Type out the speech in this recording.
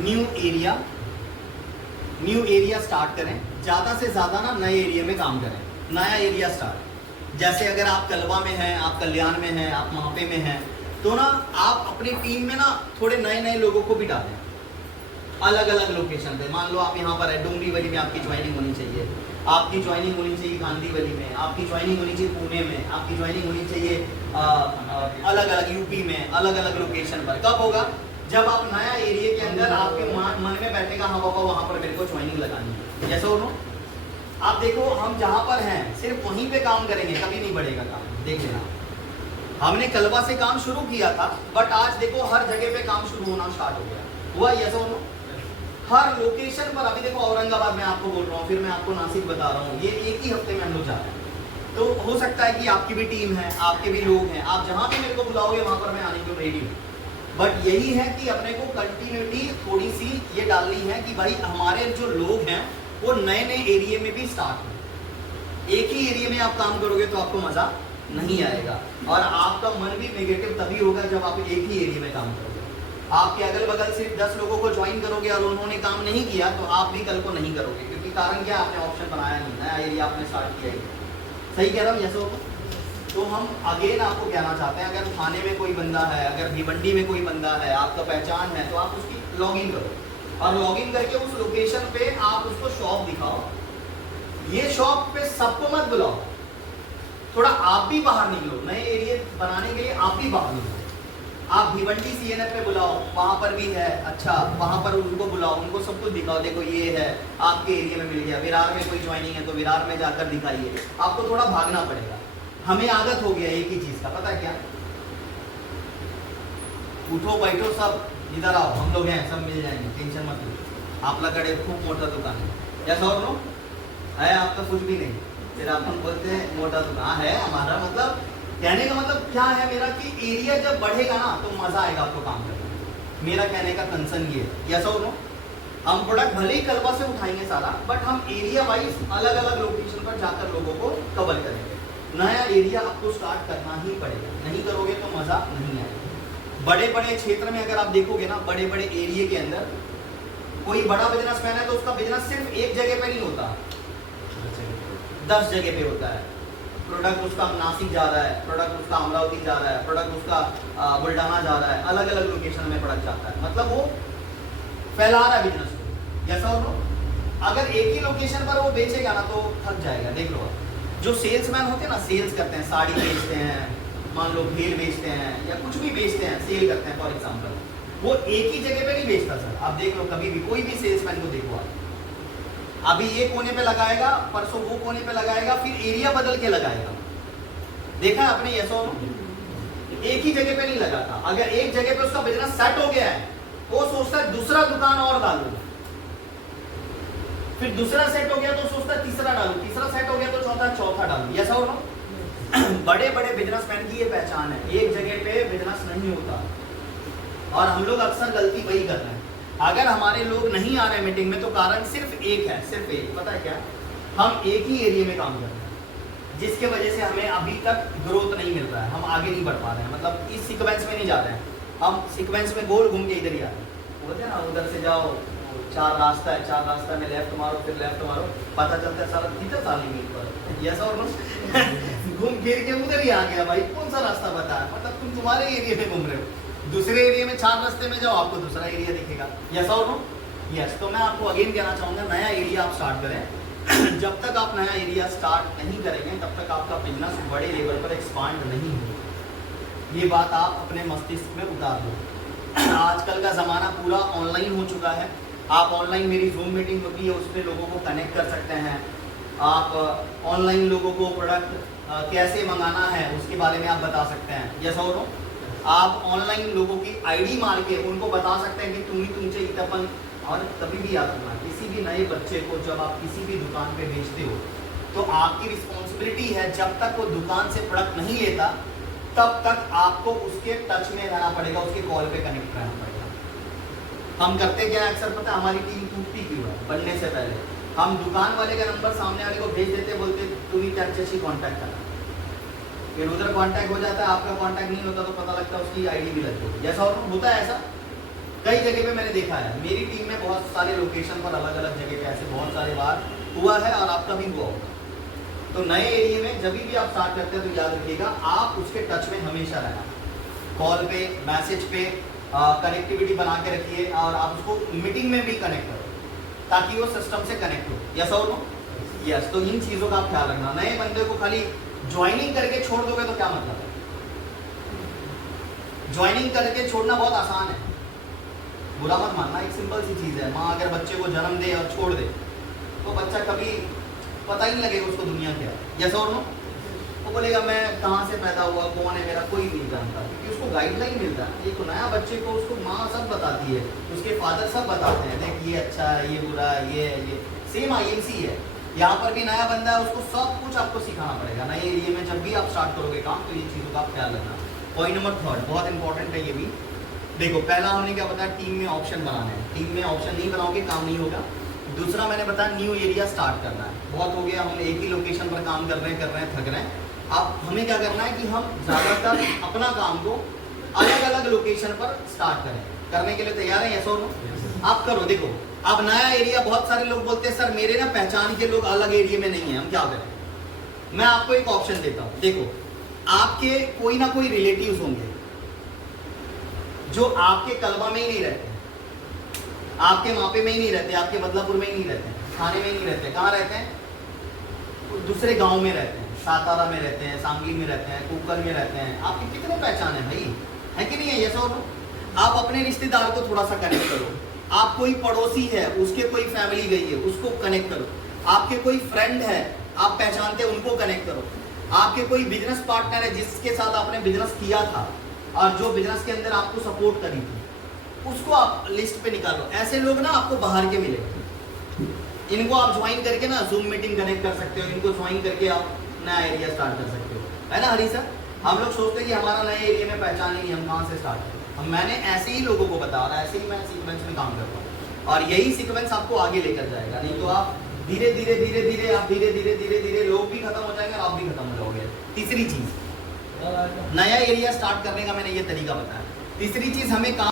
New area start करें, ज़्यादा से ज़्यादा ना नए एरिया में काम करें, नया एरिया स्टार्ट। जैसे अगर आप कलवा में हैं, आप कल्याण में हैं, आप मापे में हैं, तो ना आप अपनी टीम में ना थोड़े नए नए लोगों को भी डालें अलग अलग लोकेशन पे। मान लो आप यहाँ पर है, डोंगरीवली में आपकी ज्वाइनिंग होनी चाहिए, आपकी ज्वाइनिंग होनी चाहिए गांधीवली में, आपकी ज्वाइनिंग होनी चाहिए पुणे में, आपकी ज्वाइनिंग होनी चाहिए अलग अलग यूपी में, अलग अलग लोकेशन पर। कब होगा? जब आप नया एरिया के अंदर आपके मन में बैठेगा हाँ बाबा वहाँ पर मेरे को ज्वाइनिंग लगानी है। जैसा हो आप देखो, हम जहाँ पर हैं सिर्फ वहीं पे काम करेंगे, कभी नहीं बढ़ेगा काम। देख लेना, हमने कलवा से काम शुरू किया था, बट आज देखो हर जगह पे काम शुरू होना स्टार्ट हो गया। हुआ ऐसा हो हर लोकेशन पर। अभी देखो औरंगाबाद में आपको बोल रहा हूँ, फिर मैं आपको नासिक बता रहा हूँ, ये एक ही हफ्ते में हम लोग जा रहे हैं। तो हो सकता है कि आपकी भी टीम है, आपके भी लोग हैं, आप जहाँ भी मेरे को बुलाओगे वहाँ पर मैं आने को रेडी हूँ। बट यही है कि अपने को कंटिन्यूटी थोड़ी सी ये डालनी है कि भाई हमारे जो लोग हैं वो नए नए एरिया में भी स्टार्ट हो। एक ही एरिया में आप काम करोगे तो आपको मजा नहीं आएगा, और आपका मन भी नेगेटिव तभी होगा जब आप एक ही एरिया में काम करोगे। आपके अगल बगल सिर्फ 10 लोगों को ज्वाइन करोगे और उन्होंने काम नहीं किया तो आप भी कल को नहीं करोगे, क्योंकि कारण क्या, आपने ऑप्शन बनाया नहीं, नया एरिया आपने स्टार्ट किया ही। सही कह रहा हूँ? जैसे तो हम अगेन आपको कहना चाहते हैं, अगर थाने में कोई बंदा है, अगर भिवंडी में कोई बंदा है, आपका पहचान है, तो आप उसकी लॉगिन करो, और लॉगिन करके उस लोकेशन पे आप उसको शॉप दिखाओ। ये शॉप पे सबको मत बुलाओ, थोड़ा आप भी बाहर निकलो, नए एरिया बनाने के लिए आप भी बाहर निकलो। आप भिवंडी सीएनएफ पे बुलाओ, वहां पर भी है, अच्छा वहां पर उनको बुलाओ, उनको सब कुछ दिखाओ, देखो ये है आपके एरिया में मिल गया। विरार में कोई ज्वाइनिंग है तो विरार में जाकर दिखाइए। आपको थोड़ा भागना पड़ेगा, हमें आदत हो गया एक ही चीज का, पता है क्या, उठो बैठो सब इधर आओ, हम लोग हैं, सब मिल जाएंगे, टेंशन मत लो, आपल्याकडे खूब मोटा दुकान है। जैसा और नो है आपका कुछ भी नहीं, फिर अपन बोलते हैं मोटा दुकान है हमारा। मतलब कहने का मतलब क्या है मेरा कि एरिया जब बढ़ेगा ना तो मजा आएगा आपको काम करने में। मेरा कहने का कंसर्न ये है। ऐसा हो हम प्रोडक्ट भले ही कलवा से उठाएंगे सारा, बट हम एरिया वाइज अलग अलग लोकेशन पर जाकर लोगों को कवर करेंगे। नया एरिया आपको स्टार्ट करना ही पड़ेगा, नहीं करोगे तो मजा नहीं आएगा। बड़े बड़े क्षेत्र में अगर आप देखोगे ना, बड़े बड़े एरिया के अंदर कोई बड़ा बिजनेसमैन है तो उसका बिजनेस सिर्फ एक जगह पे नहीं होता, 10 जगह पे होता है। प्रोडक्ट उसका नासिक जा रहा है, प्रोडक्ट उसका अमरावती जा रहा है, प्रोडक्ट उसका बुल्डाना जा रहा है, अलग अलग लोकेशन में प्रोडक्ट जाता है। मतलब वो फैला रहा है बिजनेस को। जैसा हो अगर एक ही लोकेशन पर वो बेचेगा ना तो थक जाएगा। देख लो, जो सेल्समैन होते हैं ना, सेल्स करते हैं, साड़ी बेचते हैं, मान लो भेल बेचते हैं या कुछ भी बेचते हैं, सेल करते हैं फॉर एग्जाम्पल, वो एक ही जगह पे नहीं बेचता सर। आप देख लो कभी भी कोई भी सेल्समैन को देखो आप, अभी ये कोने पे लगाएगा, परसों वो कोने पे लगाएगा, फिर एरिया बदल के लगाएगा। देखा है आपने? ये सो एक ही जगह पे नहीं लगाता। अगर एक जगह पे उसका बिजनेस सेट हो गया है, वो सोचता है दूसरा दुकान और डालूंगा, फिर दूसरा सेट हो गया तो सोचता है तीसरा डालू, तीसरा सेट हो गया तो चौथा डालू। ऐसा हो ना बड़े बड़े बिजनेसमैन की ये पहचान है, एक जगह पे बिजनेस नहीं होता। और हम लोग अक्सर गलती वही कर रहे हैं। अगर हमारे लोग नहीं आ रहे मीटिंग में तो कारण सिर्फ एक है, सिर्फ एक, पता है क्या, हम एक ही एरिया में काम कर रहे हैं, जिसके वजह से हमें अभी तक ग्रोथ नहीं मिल रहा है, हम आगे नहीं बढ़ पा रहे हैं। मतलब इस सीक्वेंस में नहीं जा रहे हैं, हम सीक्वेंस में गोल घूम के इधर ही आ रहे हैं। बोलते हैं ना, उधर से जाओ, 4 रास्ता है, 4 रास्ता में लेफ्ट मारो, फिर लेफ्ट मारो, पता चलता है सारा कितना साल नहीं मिल पर। ऐसा और घूम फिर के उधर ही आ गया भाई, कौन सा रास्ता बताया, मतलब तुम तुम्हारे एरिया में घूम रहे हो, दूसरे एरिया में 4 रास्ते में जाओ, आपको दूसरा एरिया दिखेगा। ऐसा हो यस। तो मैं आपको अगेन कहना चाहूँगा, नया एरिया आप स्टार्ट करें। जब तक आप नया एरिया स्टार्ट नहीं करेंगे तब तक आपका बिजनेस बड़े लेवल पर एक्सपांड नहीं होगा। ये बात आप अपने मस्तिष्क में उतार दो। आजकल का ज़माना पूरा ऑनलाइन हो चुका है। आप ऑनलाइन, मेरी जूम मीटिंग होती है, उस पर लोगों को कनेक्ट कर सकते हैं। आप ऑनलाइन लोगों को प्रोडक्ट कैसे मंगाना है उसके बारे में आप बता सकते हैं। यस और नो? आप ऑनलाइन लोगों की आईडी मार के उनको बता सकते हैं कि तुमचे इतपन। और कभी भी याद रखना, किसी भी नए बच्चे को जब आप किसी भी दुकान पे भेजते हो तो आपकी रिस्पॉन्सिबिलिटी है, जब तक वो दुकान से प्रोडक्ट नहीं लेता तब तक आपको उसके टच में रहना पड़ेगा, उसके कॉल पे कनेक्ट रहना पड़ेगा। हम करते क्या है अक्सर, पता है हमारी टीम टूटती क्यों है? बनने से पहले हम दुकान वाले का नंबर सामने वाले को भेज देते, बोलते तुम्हें त्यांच्याशी कॉन्टैक्ट करना, फिर उधर कांटेक्ट हो जाता है, आपका कांटेक्ट नहीं होता तो पता लगता है उसकी आईडी भी लग गई। जैसा होता है ऐसा, कई जगह पे मैंने देखा है, मेरी टीम में बहुत सारे लोकेशन पर अलग अलग जगह पे ऐसे बहुत सारे बार हुआ है और आपका भी हुआ होगा। तो नए एरिया में जब भी आप स्टार्ट करते हैं तो याद रखिएगा आप उसके टच में हमेशा रहना, कॉल पे मैसेज पे कनेक्टिविटी बना के रखिए और आप उसको मीटिंग में भी कनेक्ट करो ताकि वो सिस्टम से कनेक्ट हो। यस और नो? यस। तो इन चीज़ों का आप ख्याल रखना। नए बंदे को खाली ज्वाइनिंग करके छोड़ दोगे तो क्या मतलब है? ज्वाइनिंग करके छोड़ना बहुत आसान है, बुरा मत मानना, एक सिंपल सी चीज़ है। माँ अगर बच्चे को जन्म दे और छोड़ दे तो बच्चा कभी पता ही नहीं लगेगा उसको दुनिया क्या है। यस और नो? वो बोलेगा मैं कहाँ से पैदा हुआ, कौन है मेरा, कोई नहीं जानता, क्योंकि उसको गाइडलाइन मिलता है। एक नया बच्चे को उसको माँ सब बताती है, उसके फादर सब बताते हैं, देख ये अच्छा है, ये बुरा है, ये है, ये सेम IMC है। यहाँ पर भी नया बंदा है, उसको सब कुछ आपको सिखाना पड़ेगा। नए एरिया में जब भी आप स्टार्ट करोगे काम तो ये चीज़ों का आप ख्याल रखना। पॉइंट नंबर 3 बहुत इंपॉर्टेंट है ये भी। देखो पहला हमने क्या बताया, टीम में ऑप्शन बनाना है। टीम में ऑप्शन नहीं बनाओगे काम नहीं होगा। दूसरा मैंने बताया न्यू एरिया स्टार्ट करना है। बहुत हो गया, हम एक ही लोकेशन पर काम कर रहे हैं थक रहे हैं। अब हमें क्या करना है कि हम ज़्यादातर अपना काम को अलग अलग लोकेशन पर स्टार्ट करें। करने के लिए तैयार हैं? यस और नो? आप करो। देखो अब नया एरिया, बहुत सारे लोग बोलते हैं सर मेरे ना पहचान के लोग अलग एरिया में नहीं है, हम क्या करें? मैं आपको एक ऑप्शन देता हूँ। देखो आपके कोई ना कोई रिलेटिव्स होंगे जो आपके कलवा में ही नहीं रहते, आपके मापे में ही नहीं रहते, आपके बदलापुर में ही नहीं रहते, थाने में ही नहीं रहते। कहाँ रहते हैं? दूसरे गांव में रहते हैं, सातारा में रहते हैं, सांगली में रहते हैं, कुकर में रहते हैं। आपकी कितने पहचान है भाई, है कि नहीं है? ये सब आप अपने रिश्तेदार को थोड़ा सा कनेक्ट करो। आप कोई पड़ोसी है, उसके कोई फैमिली गई है, उसको कनेक्ट करो। आपके कोई फ्रेंड है, आप पहचानते हैं, उनको कनेक्ट करो। आपके कोई बिजनेस पार्टनर है जिसके साथ आपने बिजनेस किया था और जो बिजनेस के अंदर आपको सपोर्ट करी थी, उसको आप लिस्ट पे निकालो। ऐसे लोग ना आपको बाहर के मिले, इनको आप ज्वाइन करके ना जूम मीटिंग कनेक्ट कर सकते हो। इनको ज्वाइन करके आप नया एरिया स्टार्ट कर सकते हो, है ना हरी सर? हम लोग सोचते हैं कि हमारा नए एरिया में पहचान ही नहीं, हम कहाँ से स्टार्ट करें। मैंने ऐसे ही लोगों को बताया और ऐसे ही मैं सीक्वेंस में काम करता हूँ और यही सीक्वेंस आपको आगे लेकर जाएगा। नहीं तो आप धीरे धीरे धीरे धीरे आप धीरे धीरे धीरे धीरे लोग भी खत्म हो जाएंगे और आप भी खत्म हो जाओगे। तीसरी चीज, नया एरिया स्टार्ट करने का मैंने ये तरीका बताया। तीसरी चीज, हमें काम